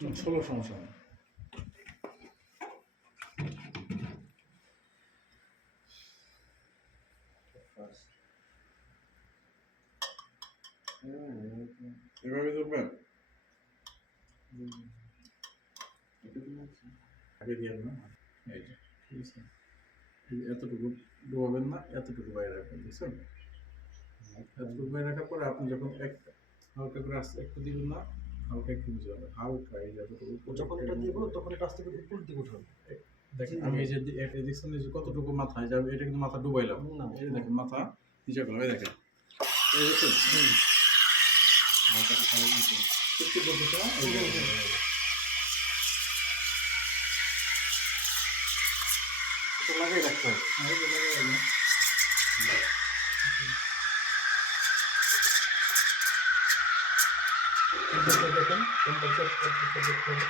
ষোলো সমস্যা নেই। এভাবে দেখবেন আগে দিয়ে না, এই যে ঠিক আছে, এতটুকু ডুবাবেন না, এতটুকু বাইরে রাখবেন, বুঝছেন? এতটুকু বাইরে রাখার পরে আপনি যখন এক হালকা করে আস্তে একটু দিবেন না, হালকা একটু বুঝে যাবে, হালকা এই যতটুকু যখন এটা দিব তখন এটা আস্তে করে উপর দিকে উঠাবে। দেখেন আমি এই যে দেখছেন যে কতটুকু মাথায় যাবে, এটা কিন্তু মাথা ডুবাইলাম না, এই যে দেখেন মাথা নিচে করলাম, এই দেখেন এই দেখছেন মাথাটা খারাপ নিচে একটু বলতেছে না, এটা লাগিয়ে রাখতে হবে। দেখেন টেম্পারেচার দেখতে হবে।